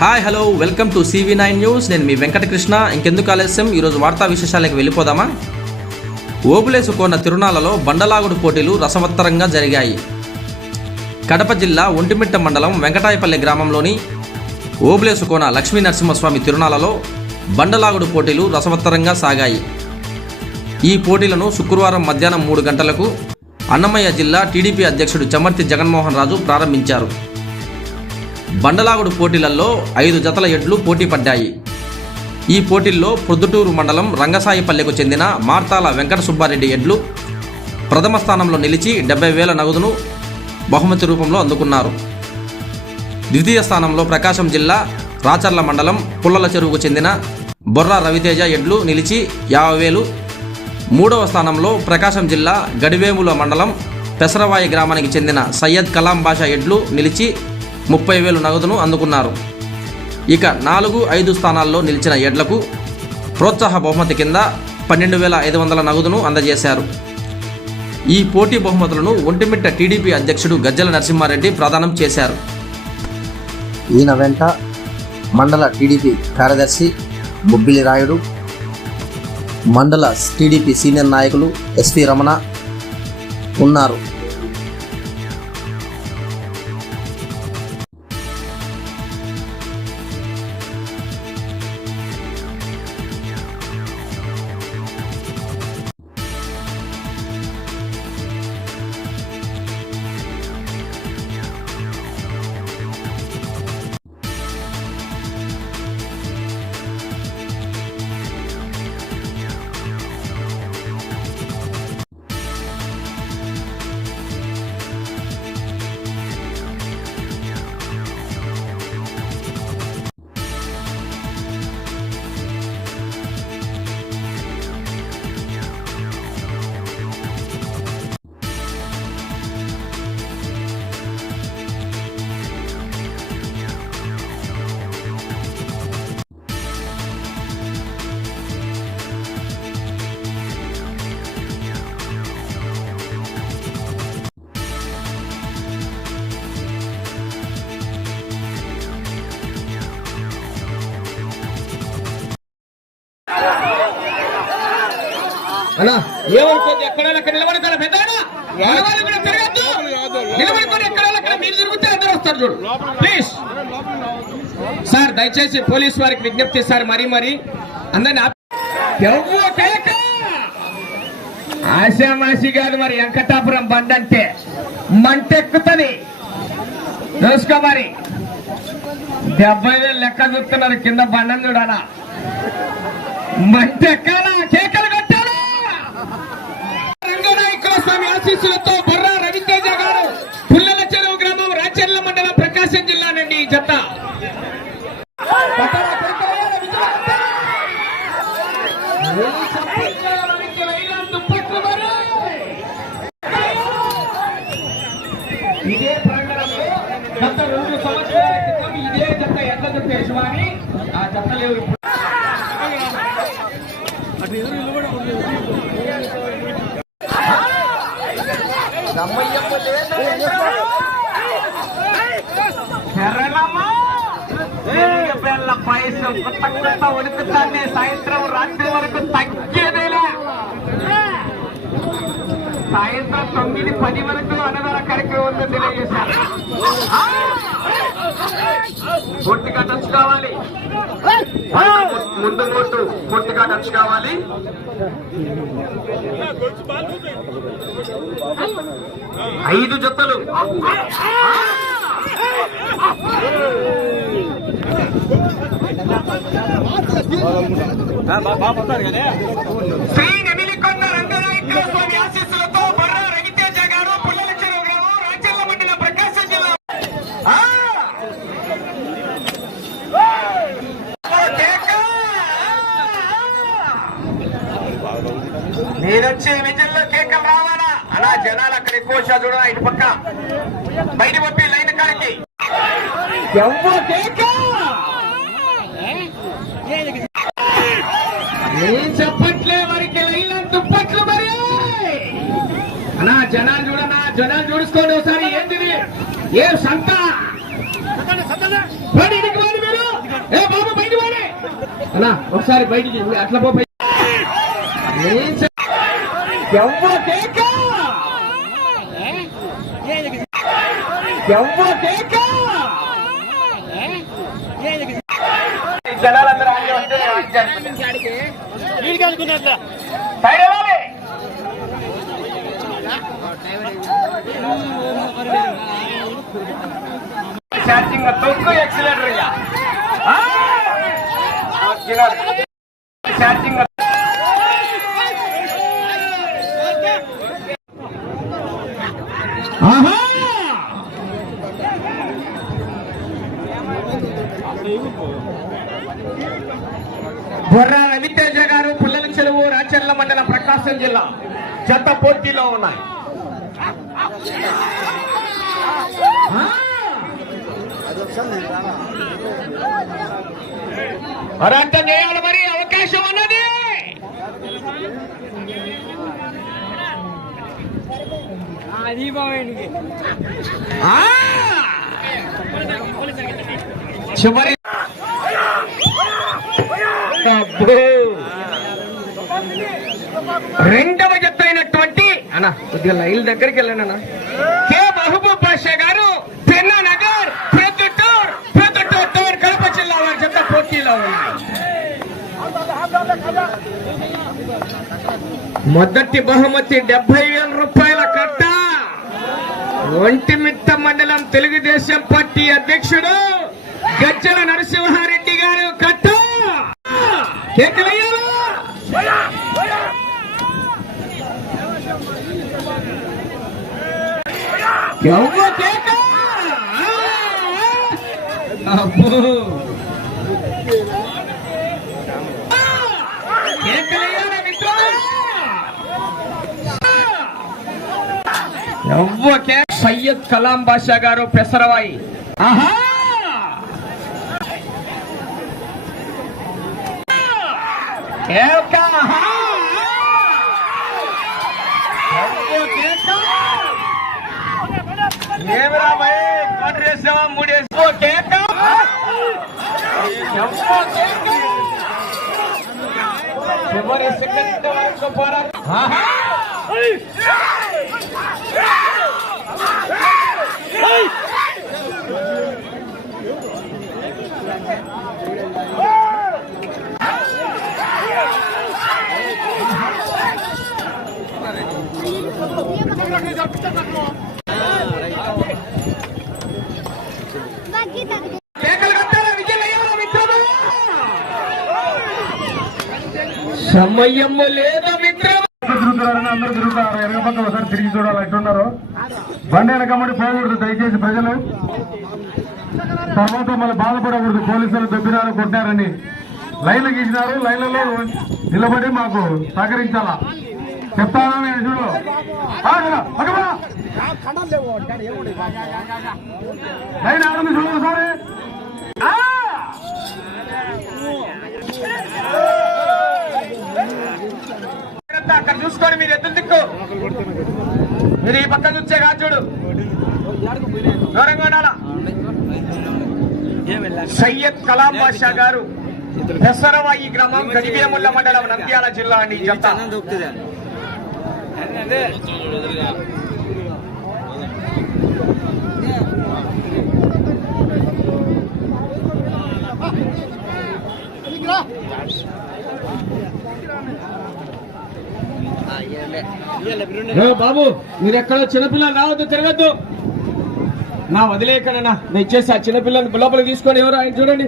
Hi hello welcome to C V nine. News మీ వెంకటకృష్ణ. ఇంకెందుకు ఆలస్యం? ఈరోజు వార్తా విశేషాలకు వెళ్ళిపోదామా? ఓబులేసు తిరుణాలలో తిరునాలలో బండలాగుడు పోటీలు రసవత్తరంగా జరిగాయి. కడప జిల్లా ఒంటిమిట్ట మండలం వెంకటాయపల్లి గ్రామంలోని ఓబులేసుకోన లక్ష్మీ నరసింహస్వామి తిరునాలలో బండలాగుడు పోటీలు రసవత్తరంగా సాగాయి. ఈ పోటీలను శుక్రవారం మధ్యాహ్నం మూడు గంటలకు అన్నమయ్య జిల్లా టీడీపీ అధ్యక్షుడు చమర్తి జగన్మోహన్ రాజు ప్రారంభించారు. బండలాగుడు పోటీలలో ఐదు జతల ఎడ్లు పోటీ పడ్డాయి. ఈ పోటీల్లో ప్రొద్దుటూరు మండలం రంగసాయిపల్లెకు చెందిన మార్తాల వెంకట సుబ్బారెడ్డి ఎడ్లు ప్రథమ స్థానంలో నిలిచి డెబ్బై వేల నగదును బహుమతి రూపంలో అందుకున్నారు. ద్వితీయ స్థానంలో ప్రకాశం జిల్లా రాచర్ల మండలం పుల్లల చెరువుకు చెందిన బొర్రా రవితేజ ఎడ్లు నిలిచి యాభై వేలు. మూడవ స్థానంలో ప్రకాశం జిల్లా గడివేముల మండలం పెసరవాయి గ్రామానికి చెందిన సయ్యద్ కలాం బాషా ఎడ్లు నిలిచి ముప్పై వేలు నగదును అందుకున్నారు. ఇక నాలుగు ఐదు స్థానాల్లో నిలిచిన ఎడ్లకు ప్రోత్సాహ బహుమతి కింద పన్నెండు వేల ఐదు వందల నగదును అందజేశారు. ఈ పోటీ బహుమతులను ఒంటిమిట్ట టీడీపీ అధ్యక్షుడు గజ్జల నరసింహారెడ్డి ప్రదానం చేశారు. ఈయన వెంట మండల టీడీపీ కార్యదర్శి బొబ్బిలి రాయుడు మండల టీడీపీ సీనియర్ నాయకులు ఎస్వి రమణ ఉన్నారు. అలా ఏమనుకోద్దు ఎక్కడైనా అక్కడ నిలబడి కూడా తిరగద్దు. నిలబడుకొని ఎక్కడైనా అక్కడ మీరు అందరూ వస్తారు చూడు. ప్లీజ్ సార్ దయచేసి పోలీస్ వారికి విజ్ఞప్తి సార్ మరీ మరీ. అందరిని ఆశామాసి కాదు మరి వెంకటాపురం బండ్ అంటే. మంటెక్కుతుంది. చూసుకో మరి. డెబ్బై వేలు లెక్క చూస్తున్నారు కింద బండం చూడాలా. మంటెక్కాలా? కేకలు రంగనాయకుల స్వామి ఆశీస్సులతో బొర్రా రవితేజ గారు పుల్లల చెరువు గ్రామం రాచర్ల మండలం ప్రకాశం జిల్లా నుండి జత. ఇదే ప్రాంగణంలో గత రెండు సంవత్సరాల క్రితం ఇదే జత ఎట్ల జత యజమాని. ఆ జత లేవు పాయసం కొత్త కొత్త ఉడుకుతాంది సాయంత్రం రాత్రి వరకు తగ్గేదేలా సాయంత్రం తొమ్మిది పది వరకు అన్నదాన కార్యక్రమం ఉందని తెలియజేశారు. పూర్తిగా టచ్ కావాలి. ముందు ముందు పూర్తిగా టచ్ కావాలి. ఐదు జతలు. శ్రీ నెమిలికొండ రంగనాయకుల స్వామి ఆశీస్సులతో బొర్రా రవితేజ గారు పుల్లల చెరువు గ్రామం ప్రకాశం జిల్లా నేనొచ్చే విజయంలో కేకలు రావాలా అలా జనాలు అక్కడ ఎక్కువ చూడరా ఇటు పక్క బయట పంపి లైన్ కాడికి ఎవరు కేక ఏం చెప్పట్లే మరికి లైన్ దుప్పట్లు మరి. అన్నా జనాలు చూడనా జనాలు చూసుకోండి ఒకసారి. ఏంటిది? ఏ సంత? పడి ఇడికి వాడి అన్నా ఒకసారి బయటికి అట్లా పో జనాల ఛార్జింగ్ తొక్కు ఎక్సిలేటర్ ఇక ఛార్జింగ్ ఆహా! బొర్రా రవితేజ గారు పుల్లల చెరువు రాచర్ల మండలం ప్రకాశం జిల్లా. జత పోటీలో ఉన్నాయి. చేయాలి మరి అవకాశం ఉన్నది! చివరి అబ్బో! రెండవ జత అయినటువంటి అన్న కొద్దిగా లైన్ దగ్గరికి వెళ్ళండి అన్న. కే. మహబూబ్ పాషా గారు పెన్నా నగర్ ప్రొద్దుటూర్ ప్రొద్దుటూర్ కడప జిల్లా వారి జత పోటీలో ఉన్నాయి. మొదటి బహుమతి డెబ్బై వేల రూపాయల కట్ట. ఒంటిమిట్ట మండలం తెలుగుదేశం పార్టీ అధ్యక్షుడు గజ్జల నరసింహారెడ్డి గారు అబ్బో. సయ్యద్ కలాం బాషా గారు పెసరవాయి. ఆహా! కేక, ఆహా! ఎవ్వ కేక! ఏమిరా భయ్ కోటి వేసావా మూడు కేక చివరి సెకండ్ వరకు పోరాటం ఆహా! కేకలు కట్టారా విజయలయ్యారా మిత్రమా సమయము లేదా మిత్రమా? అందరూ తిరుగుతారు వెనక ఒకసారి తిరిగి చూడాలి ఎట్టున్నారు బండి వెనకమ్మడి పోకూడదు దయచేసి ప్రజలు. తర్వాత మళ్ళీ బాధపడకూడదు పోలీసులు దొబ్బినారు కొట్టారని లైన్లు గీసినారు లైన్లలో నిలబడి మాకు సహకరించాలా? చెప్తాను నేను చూడు. ఆ, ఇలా, లైన్ ఆడుంది చూడు ఒకసారి. అక్కడ చూసుకోండి మీరు ఎద్దులు దిక్కు మీరు ఈ పక్క చూసే కాదు చూడు. దూరంగా ఉండాలా? సయ్యద్ కలాం బాషా గారు పెసరవాయి గ్రామం గడివేముల్ల మండలం నంద్యాల జిల్లా అండి ఈ బాబు మీరు ఎక్కడ చిన్నపిల్లలు రావద్దు తిరగద్దు. నా వదిలేయకండి నేను ఇచ్చేసి ఆ చిన్నపిల్లల్ని లోపల తీసుకొని ఎవరు ఆయన చూడండి.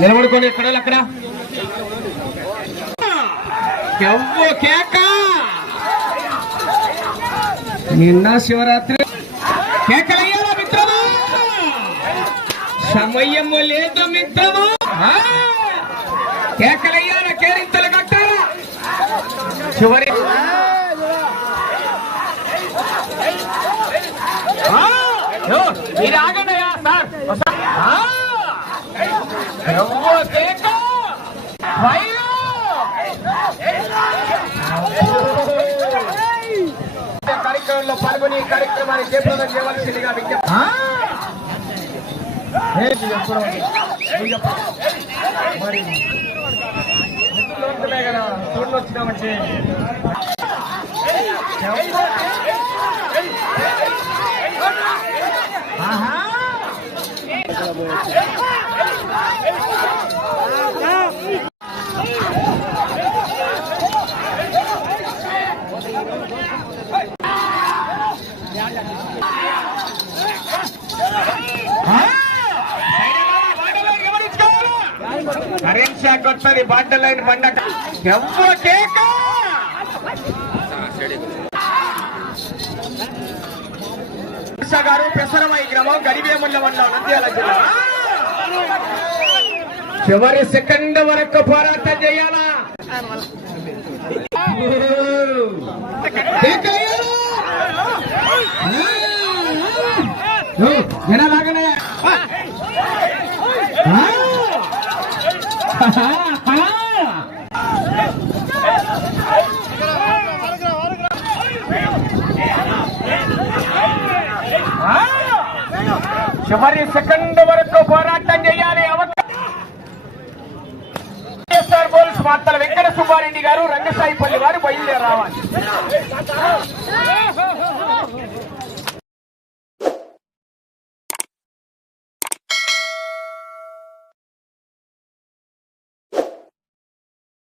నిలబడుకోండి ఎక్కడ అక్కడ? ఎవ్వ కేక! నిన్న శివరాత్రి కేకలయ్యారా మిత్రమా? సమయము లేదు మిత్రమా? కేకలయ్యారా కేరింతలు కట్టారా? చివరి మీరు ఆగండి సార్ ఒకసారి. ఆ! ఎవ్వ కేక! వైరు! కార్యక్రమంలో పాల్గొని కార్యక్రమాన్ని చేపట్టడం చేయవలసిందిగా విజ్ఞప్తి ఆ! మరి మిత్రులందరమే కదా చూడలు వచ్చినామంటే కరెంట్ షాక్ వస్తుంది బండ లైన్ పండగ ఎవ్వ కేక? ఉషా గారు పెసరమై గ్రామం గరివేముళ్ళ మండలం నంద్యాల జిల్లా. చివరి సెకండ్ వరకు పోరాటం చేయాలా? చివరి సెకండ్ వరకు పోరాటం చేయాలి. అవకాశం పోలీస్ వార్తల. వెంకట సుబ్బారెడ్డి గారు రంగసాయిపల్లి వారు బయలుదేరావాలి